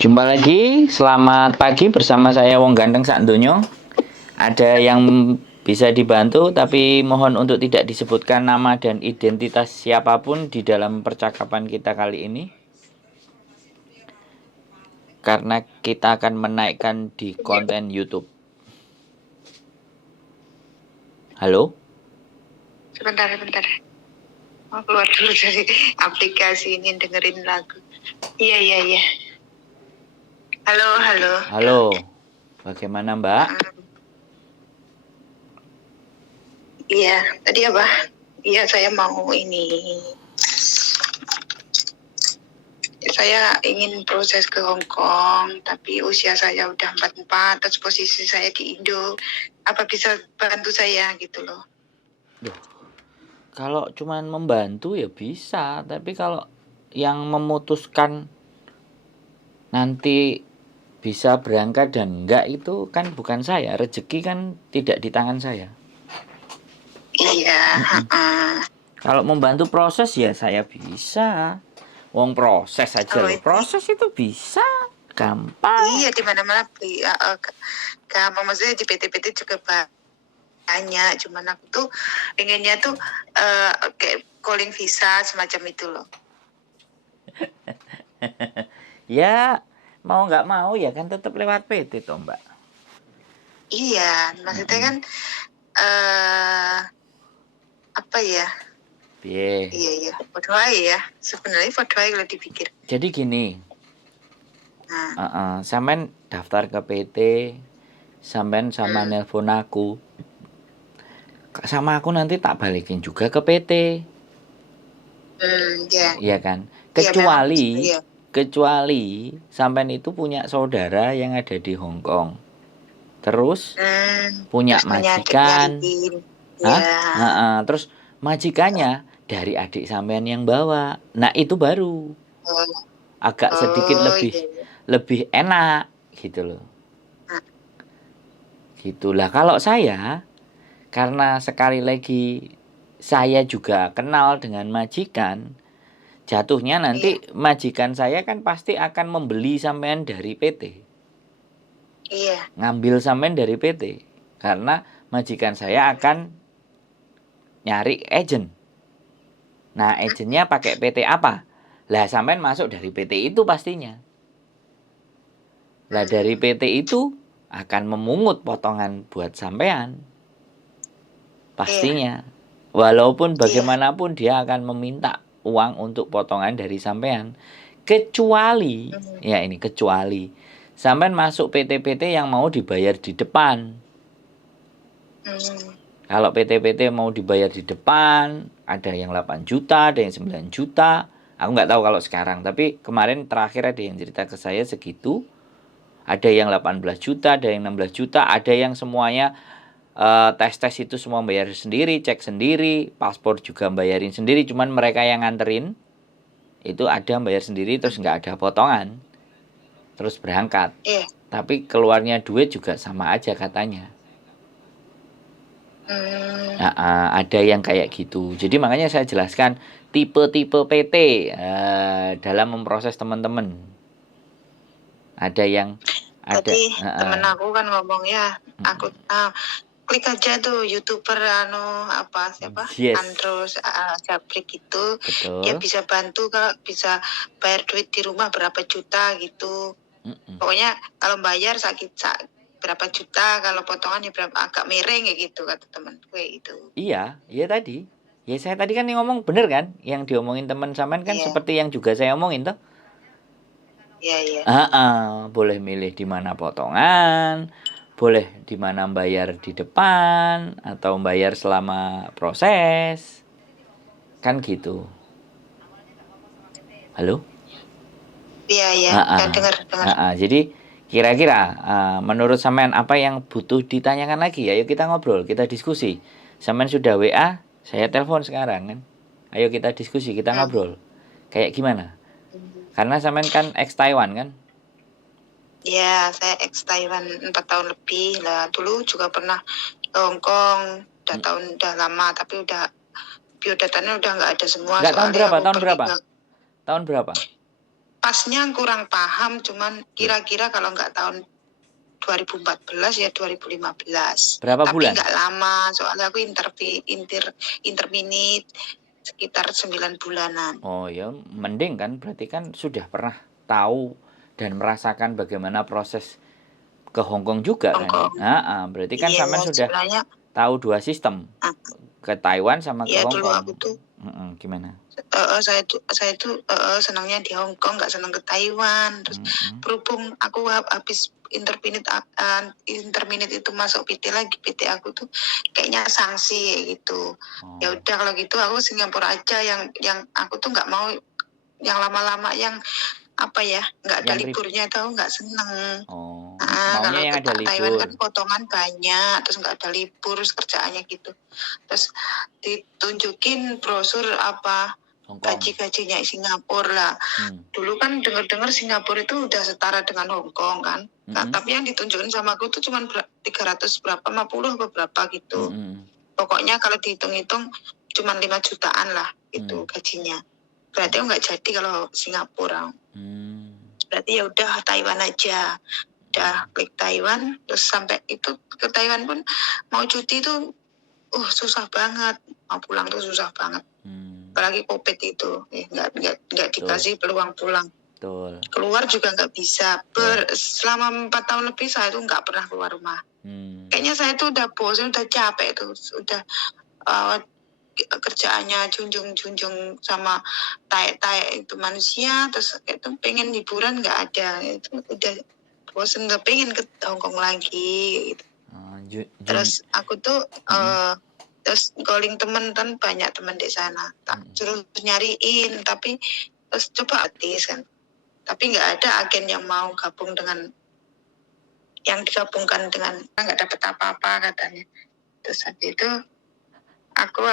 Jumpa lagi, selamat pagi bersama saya Wong Ganteng Sak Donya. Ada yang bisa dibantu, tapi mohon untuk tidak disebutkan nama dan identitas siapapun di dalam percakapan kita kali ini. Karena kita akan menaikkan di konten YouTube. Halo? Sebentar. Mau keluar dulu dari aplikasi ini dengerin lagu. Iya. Halo. Halo, bagaimana Mbak? Iya, tadi apa? Iya, saya mau ini. Saya ingin proses ke Hong Kong, tapi usia saya udah 44, terus posisi saya di Indo. Apa bisa bantu saya gitu loh? Duh, kalau cuman membantu ya bisa, tapi kalau yang memutuskan nanti bisa berangkat dan enggak itu kan bukan saya. Rezeki kan tidak di tangan saya. Iya. Kalau membantu proses ya saya bisa. Wong proses aja loh. Proses itu bisa gampang. Iya, di mana-mana gampang. Maksudnya di PT-PT juga banyak. Cuman aku tuh pengennya tuh kayak calling visa semacam itu loh. Ya mau nggak mau ya kan tetap lewat PT toh Mbak. Iya, maksudnya kan apa ya? Iya. Fotoai ya. Sebenarnya fotoai kalau dipikir. Jadi gini. Sampean daftar ke PT, sampean sama nelpon aku. Sama aku nanti tak balikin juga ke PT. Iya kan? Kecuali sampean itu punya saudara yang ada di Hong Kong. Terus punya majikan. Terus majikannya dari adik sampean yang bawa. Nah, itu baru agak sedikit lebih enak gitu loh. Gitulah. Kalau saya karena sekali lagi saya juga kenal dengan majikan, jatuhnya nanti majikan saya kan pasti akan membeli sampean dari PT. Iya. Ngambil sampean dari PT. Karena majikan saya akan nyari agent. Nah, agentnya pakai PT apa? Lah, sampean masuk dari PT itu pastinya. Lah, dari PT itu akan memungut potongan buat sampean. Pastinya. Walaupun bagaimanapun dia akan meminta uang untuk potongan dari sampean. Kecuali sampean masuk PT-PT yang mau dibayar di depan. Kalau PT-PT mau dibayar di depan, ada yang 8 juta, ada yang 9 juta. Aku nggak tahu kalau sekarang, tapi kemarin terakhir ada yang cerita ke saya segitu. Ada yang 18 juta, ada yang 16 juta, ada yang semuanya tes itu semua bayar sendiri, cek sendiri, paspor juga bayarin sendiri, cuman mereka yang nganterin itu ada bayar sendiri terus nggak ada potongan. Terus berangkat. Tapi keluarnya duit juga sama aja katanya. Ada yang kayak gitu. Jadi makanya saya jelaskan tipe-tipe PT dalam memproses teman-teman. Ada yang tadi temen aku kan ngomongnya, aku klik aja tuh YouTuber siapa? Andros Japrik itu. Betul. Dia bisa bantu kalau bisa bayar duit di rumah berapa juta gitu. Pokoknya kalau bayar berapa juta, kalau potongan ya berapa, agak miring ya gitu kata temen gue itu. Iya tadi. Ya saya tadi kan ngomong bener kan? Yang diomongin teman sampean kan seperti yang juga saya omongin toh. Iya. Boleh milih di mana potongan, boleh di mana bayar di depan atau bayar selama proses. Kan gitu. Halo? Iya, dengar. Jadi kira-kira menurut sampean apa yang butuh ditanyakan lagi? Ayo kita ngobrol, kita diskusi. Sampean sudah WA, saya telepon sekarang kan. Ayo kita diskusi, kita ngobrol. Kayak gimana? Karena sampean kan ex Taiwan kan? Iya, saya ex Taiwan 4 tahun lebih lah. Dulu juga pernah ke Hong Kong, udah lama, tapi biodatannya udah nggak ada semua. Tahun berapa? pasnya kurang paham, cuman kira-kira kalau nggak tahun 2014 ya 2015. Berapa Tapi bulan? nggak lama, soalnya aku interminate sekitar 9 bulanan. Oh ya, mending kan, berarti kan sudah pernah tahu dan merasakan bagaimana proses ke Hong Kong juga kan. Hongkong. Berarti kan Iya, sampean sudah sebenarnya tahu 2 sistem, ke Taiwan sama ke ya Hong dulu Kong. aku tuh Gimana? saya tuh senangnya di Hong Kong, nggak senang ke Taiwan. Terus berhubung aku habis interminate itu masuk PT lagi, PT aku tuh kayaknya sanksi gitu. Ya udah kalau gitu aku Singapura aja, yang aku tuh nggak mau yang lama-lama, yang apa ya, nggak ada liburnya, tahu, nggak seneng. Kalau Maunya yang ada Taiwan kan libur. potongan banyak, terus nggak ada libur, terus kerjaannya gitu. Terus ditunjukin brosur apa Hong Kong. gaji-gajinya Singapura lah. Dulu kan dengar-dengar Singapura itu udah setara dengan Hong Kong kan. Nah, tapi yang ditunjukin sama aku tuh cuma 300 berapa, 50 atau berapa gitu. Pokoknya kalau dihitung-hitung cuma 5 jutaan lah itu gajinya. Berarti nggak jadi kalau Singapura. Berarti ya udah Taiwan aja. Udah klik Taiwan, terus sampai itu ke Taiwan pun mau cuti tuh susah banget. Mau pulang tuh susah banget. Apalagi COVID itu, nggak dikasih peluang pulang. Betul. Keluar juga nggak bisa. Selama 4 tahun lebih saya tuh nggak pernah keluar rumah. Kayaknya saya tuh udah bosan, udah capek tuh, udah kerjaannya junjung sama tai itu manusia, terus itu pengen hiburan nggak ada, itu udah bosan, nggak pengen ke Hong Kong lagi gitu. Terus aku tuh terus calling temen kan, banyak temen di sana, tak suruh nyariin, tapi terus coba artis kan, tapi nggak ada agen yang mau gabung dengan yang digabungkan dengan, nggak dapet apa-apa katanya. Terus habis itu aku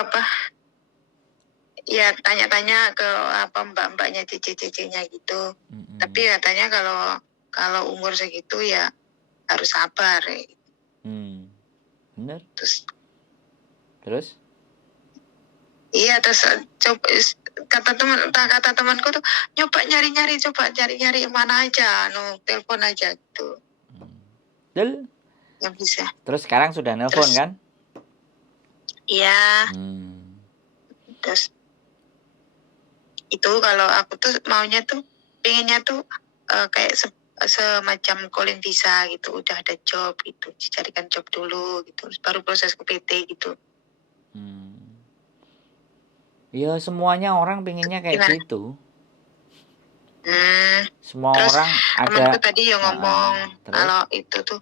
ya tanya-tanya ke mbak-mbaknya, cici-cicinya gitu. Tapi katanya kalau umur segitu ya harus sabar. Bener. Terus? Iya, terus coba kata temanku tuh, coba nyari mana aja, telepon aja gitu. Yang bisa. Terus sekarang sudah nelpon kan? Iya. Terus itu kalau aku tuh maunya tuh, pengennya tuh kayak semacam calling visa gitu, udah ada job gitu, dicarikan job dulu gitu, baru proses ke PT gitu. Ya semuanya orang pengennya kayak gitu. Semua terus orang ada. Temanku tadi yang ngomong kalau itu tuh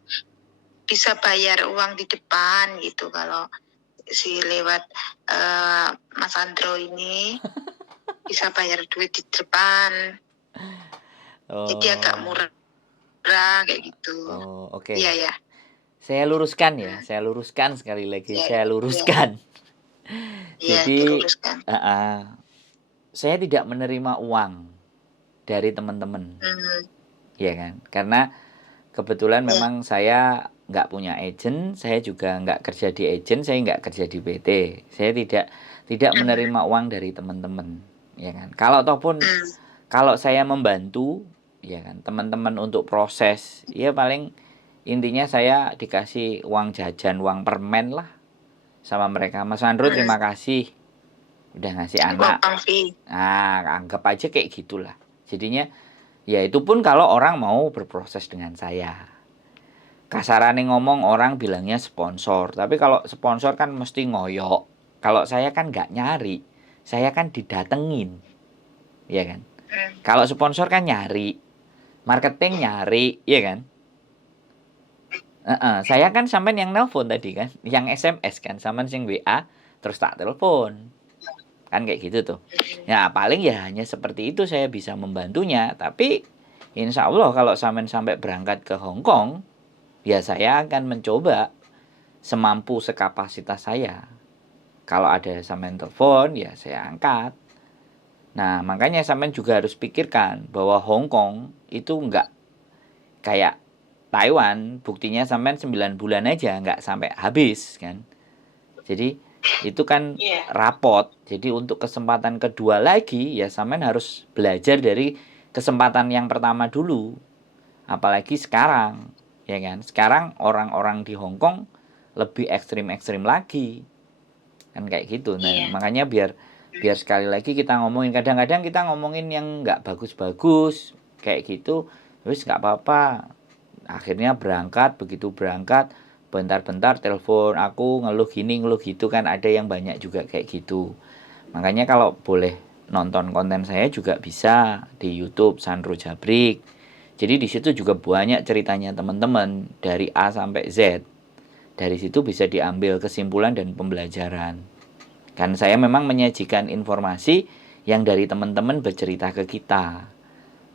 bisa bayar uang di depan gitu, kalau si lewat Mas Andro ini bisa bayar duit di depan. Jadi agak murah kayak gitu. Oke. Iya ya. Saya luruskan sekali lagi. Saya luruskan. Jadi saya tidak menerima uang dari teman-teman. Ya kan? Karena kebetulan memang saya nggak punya agent, saya juga nggak kerja di agent, saya nggak kerja di PT. Saya tidak menerima uang dari teman-teman, ya kan? Kalau saya membantu, ya kan, teman-teman untuk proses, ya paling intinya saya dikasih uang jajan, uang permen lah sama mereka. Mas Andro terima kasih udah ngasih anak. Anggap aja kayak gitulah. Jadinya ya itu pun kalau orang mau berproses dengan saya. Kasarane ngomong orang bilangnya sponsor, tapi kalau sponsor kan mesti ngoyok. Kalau saya kan nggak nyari, saya kan didatengin, ya kan. Kalau sponsor kan nyari, marketing nyari, ya kan. Saya kan sampean yang nelpon tadi kan, yang SMS kan, sampean sing WA terus tak telepon, kan kayak gitu tuh. Ya paling ya hanya seperti itu saya bisa membantunya, tapi insya Allah kalau sampean sampai berangkat ke Hong Kong, ya saya akan mencoba semampu sekapasitas saya. Kalau ada sampean telepon, ya saya angkat. Nah, makanya sampean juga harus pikirkan bahwa Hong Kong itu enggak kayak Taiwan. Buktinya sampean 9 bulan aja enggak sampai habis kan. Jadi itu kan rapot. Jadi untuk kesempatan kedua lagi, ya sampean harus belajar dari kesempatan yang pertama dulu. Apalagi sekarang, ya kan? Sekarang orang-orang di Hong Kong lebih ekstrim-ekstrim lagi. Kan kayak gitu. Nah, Iya. makanya biar sekali lagi kita ngomongin, kadang-kadang kita ngomongin yang nggak bagus-bagus kayak gitu, terus nggak apa-apa. Akhirnya berangkat, begitu berangkat bentar-bentar telepon aku ngeluh gini ngeluh gitu, kan ada yang banyak juga kayak gitu. Makanya kalau boleh nonton konten saya juga bisa di YouTube Sandro Jabrik. Jadi di situ juga banyak ceritanya teman-teman dari A sampai Z. Dari situ bisa diambil kesimpulan dan pembelajaran. Kan saya memang menyajikan informasi yang dari teman-teman bercerita ke kita.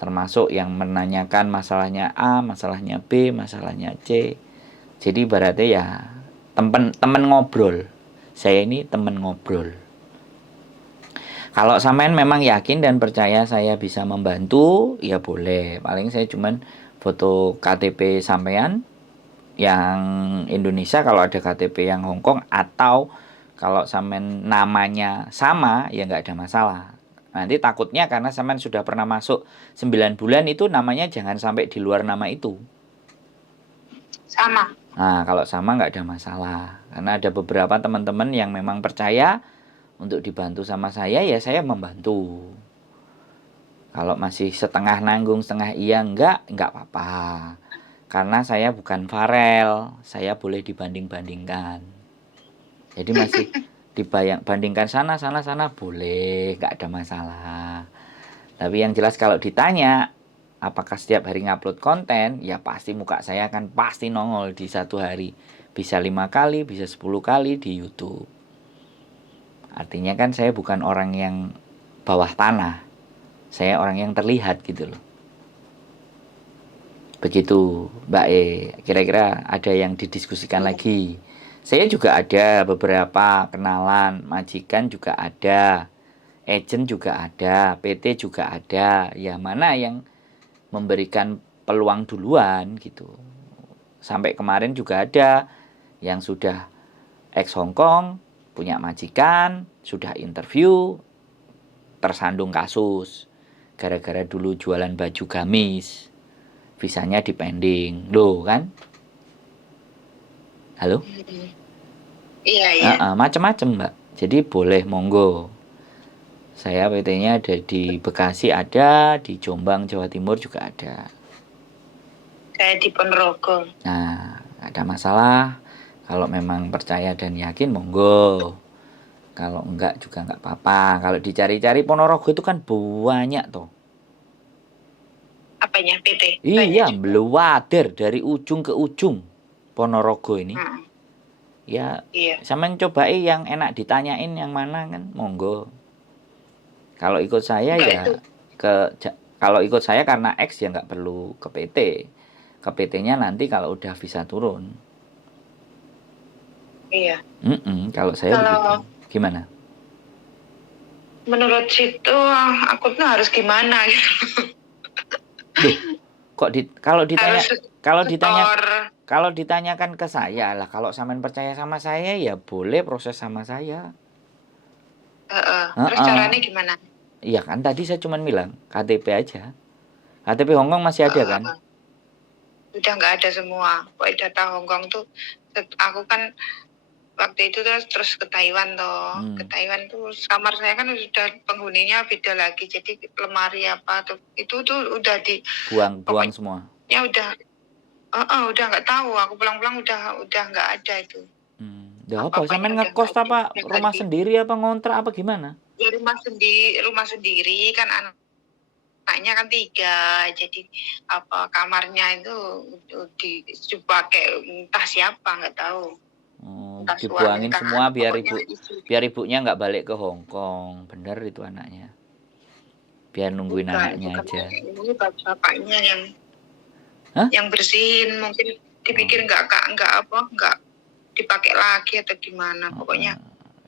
Termasuk yang menanyakan masalahnya A, masalahnya B, masalahnya C. Jadi ibaratnya ya temen ngobrol. Saya ini temen ngobrol. Kalau sampean memang yakin dan percaya saya bisa membantu, ya boleh. Paling saya cuman foto KTP sampean yang Indonesia kalau ada KTP yang Hong Kong, atau kalau sampean namanya sama ya nggak ada masalah. Nanti takutnya karena sampean sudah pernah masuk 9 bulan itu namanya jangan sampai di luar nama itu. Sama. Nah, kalau sama nggak ada masalah. Karena ada beberapa teman-teman yang memang percaya untuk dibantu sama saya, ya saya membantu. Kalau masih setengah nanggung, setengah iya nggak apa-apa. Karena saya bukan Farel, saya boleh dibanding-bandingkan. Jadi masih dibandingkan sana boleh, nggak ada masalah. Tapi yang jelas kalau ditanya, apakah setiap hari ngupload konten? Ya pasti muka saya akan pasti nongol di satu hari. Bisa 5 kali, bisa 10 kali di YouTube. Artinya kan saya bukan orang yang bawah tanah. Saya orang yang terlihat gitu loh. Begitu Mbak E. Kira-kira ada yang didiskusikan lagi? Saya juga ada beberapa kenalan, majikan juga ada, agent juga ada, PT juga ada. Ya mana yang memberikan peluang duluan gitu. Sampai kemarin juga ada yang sudah ex Hong Kong, punya majikan, sudah interview, tersandung kasus. Gara-gara dulu jualan baju gamis, visanya dipending. Loh kan? Halo? Iya. Macam-macam Mbak. Jadi boleh monggo. Saya PT-nya ada di Bekasi ada, di Jombang Jawa Timur juga ada. Saya di Ponorogo. Nah, ada masalah. Kalau memang percaya dan yakin monggo. Kalau enggak juga enggak apa-apa. Kalau dicari-cari Ponorogo itu kan banyak toh. Apanya PT? Iya, meluader dari ujung ke ujung Ponorogo ini. Ya, iya. sampean cobain yang enak ditanyain yang mana kan, monggo. Kalau ikut saya ya kalau ikut saya karena X ya nggak perlu ke PT. Ke PT-nya nanti kalau udah visa turun. Iya. Kalau saya begitu. Gimana? Menurut situ aku tuh harus gimana gitu. Loh, kok kalau ditanyakan ke saya lah, kalau sampean percaya sama saya ya boleh proses sama saya. Terus caranya gimana? Iya kan tadi saya cuma bilang KTP aja. KTP Hong Kong masih ada kan? Udah nggak ada semua. Pokoknya data Hong Kong tuh aku kan waktu itu terus ke Taiwan toh. Ke Taiwan tuh kamar saya kan sudah penghuninya beda lagi. Jadi lemari apa tuh itu tuh udah buang semua. Ya udah nggak tahu. Aku pulang-pulang udah nggak ada itu. Ya apa? Sampean ngekos apa rumah sendiri apa ngontrak apa gimana? Ya rumah sendiri kan anaknya kan 3, jadi apa kamarnya itu dipakai entah siapa nggak tahu. Dibuangin semua biar ibunya nggak balik ke Hong Kong. Bener itu anaknya. Biar nungguin anaknya aja. Ini bapaknya yang bersihin, mungkin dipikir nggak dipakai lagi atau gimana. Pokoknya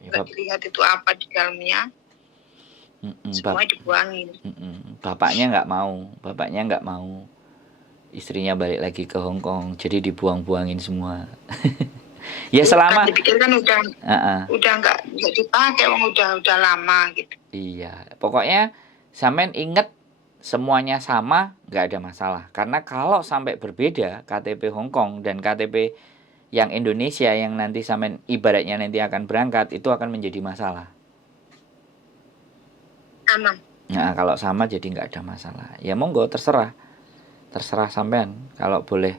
nggak dilihat itu apa di dalamnya. Semua dibuangin. Bapaknya nggak mau istrinya balik lagi ke Hong Kong, jadi dibuang-buangin semua. Ya selama dipikir kan udah nggak dipakai, udah lama gitu. Iya, pokoknya sampean inget semuanya sama, nggak ada masalah. Karena kalau sampai berbeda KTP Hong Kong dan KTP yang Indonesia yang nanti sampai ibaratnya nanti akan berangkat, itu akan menjadi masalah. Sama. Nah, kalau sama jadi nggak ada masalah. Ya monggo, terserah sampean kalau boleh.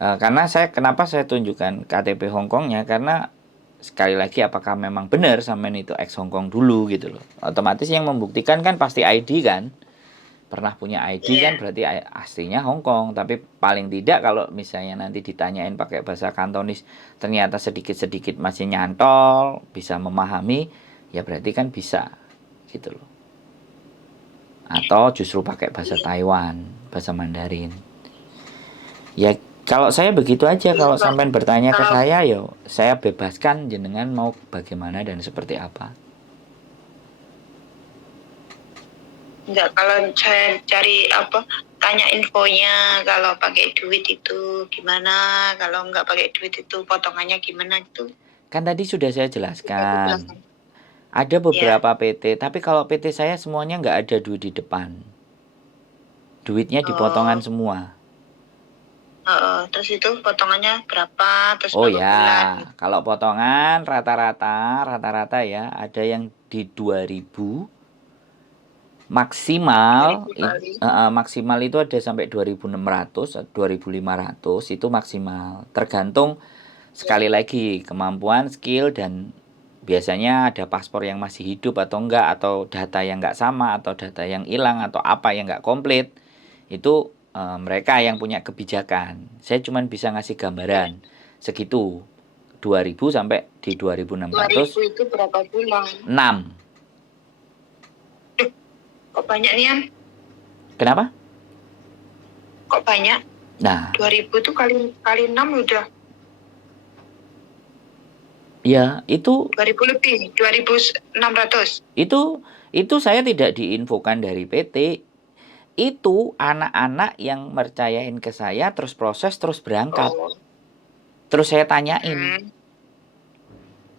Karena kenapa saya tunjukkan KTP Hong Kongnya, karena sekali lagi apakah memang benar sampean itu ex Hong Kong dulu gitu loh. Otomatis yang membuktikan kan pasti ID kan. Pernah punya ID kan berarti aslinya Hong Kong. Tapi paling tidak kalau misalnya nanti ditanyain pakai bahasa Kantonis ternyata sedikit-sedikit masih nyantol, bisa memahami, ya berarti kan bisa gitu loh. Atau justru pakai bahasa Taiwan, bahasa Mandarin. Ya kalau saya begitu aja, kalau sampean bertanya ke saya, yo saya bebaskan jenengan mau bagaimana dan seperti apa. Enggak, kalau saya cari tanya infonya, kalau pakai duit itu gimana, kalau nggak pakai duit itu potongannya gimana gitu. Kan tadi sudah saya jelaskan. Ada beberapa PT, tapi kalau PT saya semuanya nggak ada duit di depan. Duitnya dipotongan semua. Terus itu potongannya berapa? Terus Oh berapa ya, bulan? kalau potongan rata-rata ya ada yang di 2000. Maksimal maksimal itu ada sampai 2.600, 2.500 itu maksimal. Tergantung sekali lagi kemampuan, skill, dan biasanya ada paspor yang masih hidup atau enggak, atau data yang enggak sama, atau data yang hilang, atau apa yang enggak komplit. Itu mereka yang punya kebijakan. Saya cuma bisa ngasih gambaran segitu, 2.000 sampai di 2.600. 2.000 itu berapa bulan? 6. Kok banyak nih? Kenapa? Kok banyak? Nah, 2.000 itu kali 6 udah. Ya, itu 2.000 lebih, 2.600. Itu saya tidak diinfokan dari PT. Itu anak-anak yang mercayain ke saya, terus proses, terus berangkat. Terus saya tanyain.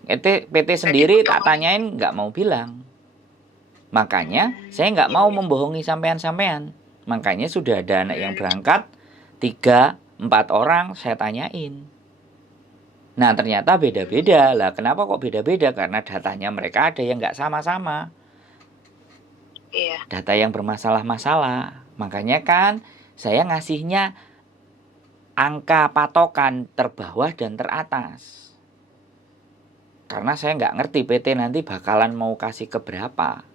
PT sendiri tak tanyain, nggak mau bilang. Makanya saya nggak mau membohongi sampean-sampean. Makanya sudah ada anak yang berangkat 3-4 orang saya tanyain. Nah ternyata beda-beda lah. Kenapa kok beda-beda? Karena datanya mereka ada yang nggak sama-sama. Data yang bermasalah-masalah. Makanya kan saya ngasihnya angka patokan terbawah dan teratas. Karena saya nggak ngerti PT nanti bakalan mau kasih ke berapa.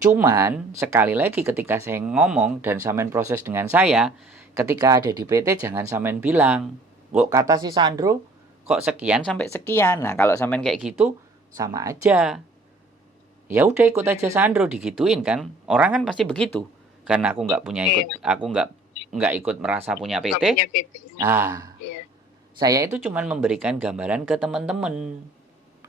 Cuman sekali lagi ketika saya ngomong dan sampean proses dengan saya, ketika ada di PT jangan sampean bilang, kok kata si Sandro kok sekian sampai sekian. Nah kalau sampean kayak gitu sama aja. Ya udah ikut aja Sandro, digituin kan. Orang kan pasti begitu. Karena aku nggak punya aku nggak ikut merasa punya PT. Saya itu cuman memberikan gambaran ke teman-teman.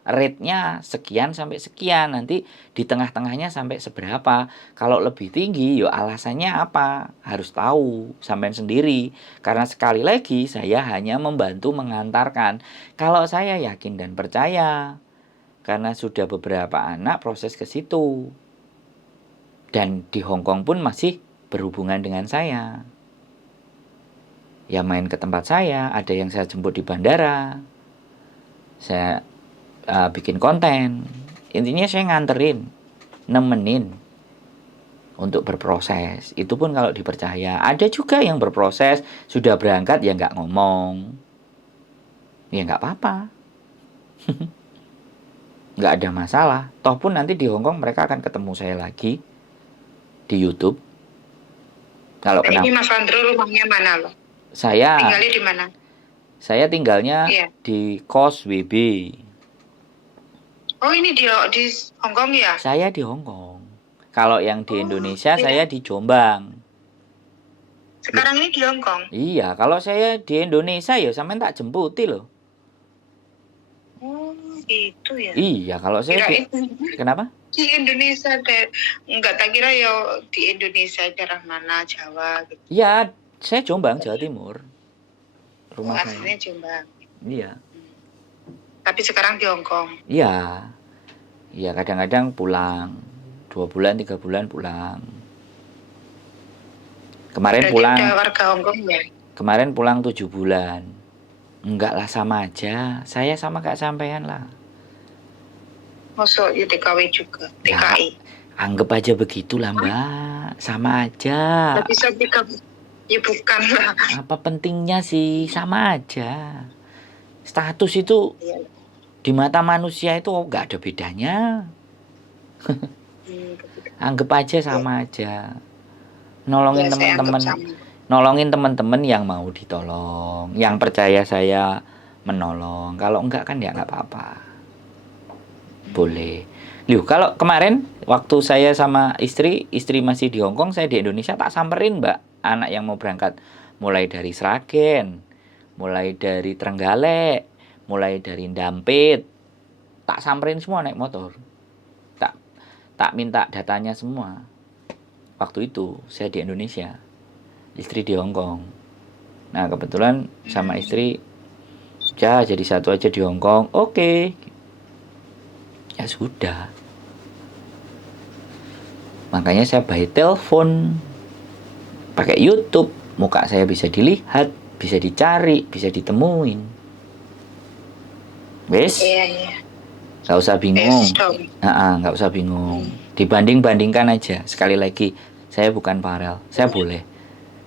Rate-nya sekian sampai sekian, nanti di tengah-tengahnya sampai seberapa. Kalau lebih tinggi, yo alasannya apa? Harus tahu sampean sendiri. Karena sekali lagi saya hanya membantu mengantarkan. Kalau saya yakin dan percaya, karena sudah beberapa anak proses ke situ. Dan di Hong Kong pun masih berhubungan dengan saya. Ya main ke tempat saya, ada yang saya jemput di bandara. Saya bikin konten. Intinya saya nganterin, nemenin untuk berproses. Itu pun kalau dipercaya. Ada juga yang berproses sudah berangkat ya nggak ngomong, ya nggak apa-apa. Nggak ada masalah. Toh pun nanti di Hong Kong mereka akan ketemu saya lagi di YouTube. Kalau ini Mas Sandro rumahnya mana loh? Saya tinggalnya di mana? Saya tinggalnya di kos WB. Oh ini di Hong Kong ya? Saya di Hong Kong. Kalau yang di Indonesia saya di Jombang. Sekarang ini di Hong Kong? Iya, kalau saya di Indonesia ya sampean tak jemputi loh. Oh gitu ya? Iya, kalau saya kenapa? Di Indonesia enggak, tak kira ya di Indonesia daerah mana, Jawa gitu. Iya, saya Jombang, Jawa Timur. Rumah saya. Aslinya Jombang. Iya. Tapi sekarang di Hong Kong. Iya. Iya, kadang-kadang pulang 2 bulan, 3 bulan pulang. Kemarin Berarti pulang udah warga Hongkong ya? kemarin pulang 7 bulan. Enggak lah, sama aja. Saya sama kayak sampean lah. Masuk ya TKW juga, Ya, TKI. anggap aja begitulah Mbak. Sama aja. Nggak bisa TKW. Ya bukan lah. Apa pentingnya sih? Sama aja. Status itu Iya. di mata manusia itu nggak ada bedanya. Anggap aja sama aja. Nolongin Ya, saya anggap teman-teman. sama. Nolongin teman-teman yang mau ditolong. Yang percaya saya menolong. Kalau enggak kan ya nggak apa-apa. Boleh. Loh, kalau kemarin waktu saya sama istri masih di Hongkong, saya di Indonesia, tak samperin Mbak anak yang mau berangkat. Mulai dari Sragen, mulai dari Trenggalek, mulai dari Dampit. Tak samperin semua naik motor. Tak minta datanya semua. Waktu itu saya di Indonesia, istri di Hongkong. Nah kebetulan sama istri, ya jadi satu aja di Hongkong. Oke. Ya sudah. Makanya saya by telepon, pakai YouTube, muka saya bisa dilihat, bisa dicari, bisa ditemuin. Wes, Iya. nggak usah bingung. Nggak usah bingung. Dibanding-bandingkan aja. Sekali lagi, saya bukan Farel, saya boleh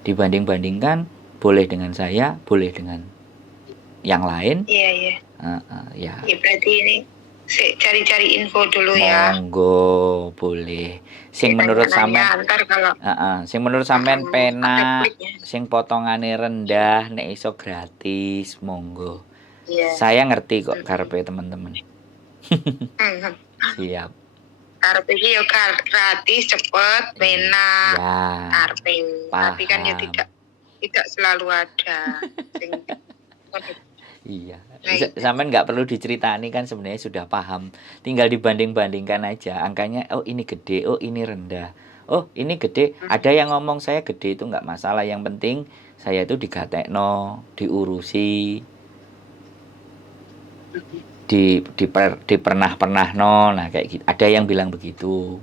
dibanding-bandingkan, boleh dengan saya, boleh dengan yang lain. Iya. Ya. Ya berarti ini cari-cari info dulu ya. Monggo, boleh. Sing menurut sampean, sing menurut sampean penak, sing potongane rendah, nek iso gratis, monggo. Yeah. Saya ngerti kok karepe teman-teman. Siap. Karepe iki yo gratis, cepet, penak. Ya. Karepe. Tapi kan ya tidak selalu ada. Iya. Sampean nggak perlu diceritani kan, sebenarnya sudah paham. Tinggal dibanding-bandingkan aja. Angkanya, oh ini gede, oh ini rendah. Oh ini gede. Ada yang ngomong saya gede itu nggak masalah. Yang penting saya itu digatekno, diurusi, dipernah no. Nah kayak gitu. Ada yang bilang begitu.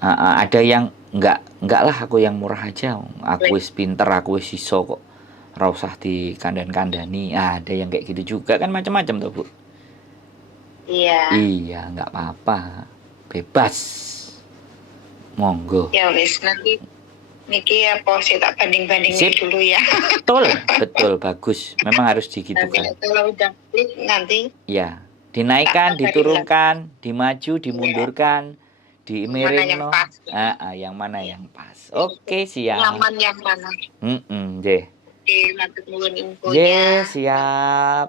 Ada yang enggak lah, aku yang murah aja. Aku wis pinter, aku wis iso kok. Ora usah dikandan-kandani. Ada yang kayak gitu juga kan, macam-macam tuh Bu. Iya. Iya, enggak apa-apa. Bebas. Monggo. Ya wis, nanti niki apa sih tak banding-bandingin dulu ya. Betul, bagus. Memang harus digitukan. Kalau udah klik nanti. Ya, dinaikkan, diturunkan, dimaju, dimundurkan, dimiring no. Yang mana yang pas. Oke, siap. Nyaman yang mana? Deh. Infonya. Siap.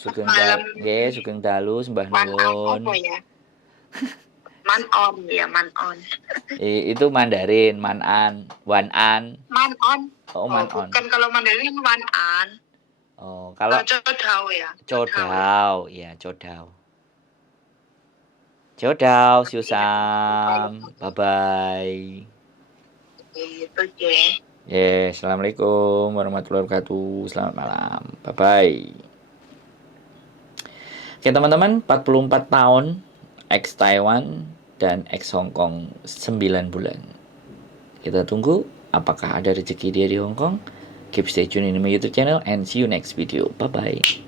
Sugeng dalu. Nggih, sugeng dalu sembah nuwun. Man-on. Itu Mandarin, man-an, wan-an. Man-on. Oh, man-on. Bukan, kalau Mandarin wan-an. Oh, kalau Codao ya. Codao, ya, codao. Codao, siusam. Bye-bye. Oke. Yes, assalamualaikum warahmatullahi wabarakatuh. Selamat malam. Bye-bye. Oke teman-teman, 44 tahun, ex Taiwan dan ex Hong Kong 9 bulan. Kita tunggu apakah ada rezeki dia di Hong Kong. Keep stay tune in my YouTube channel and see you next video. Bye-bye.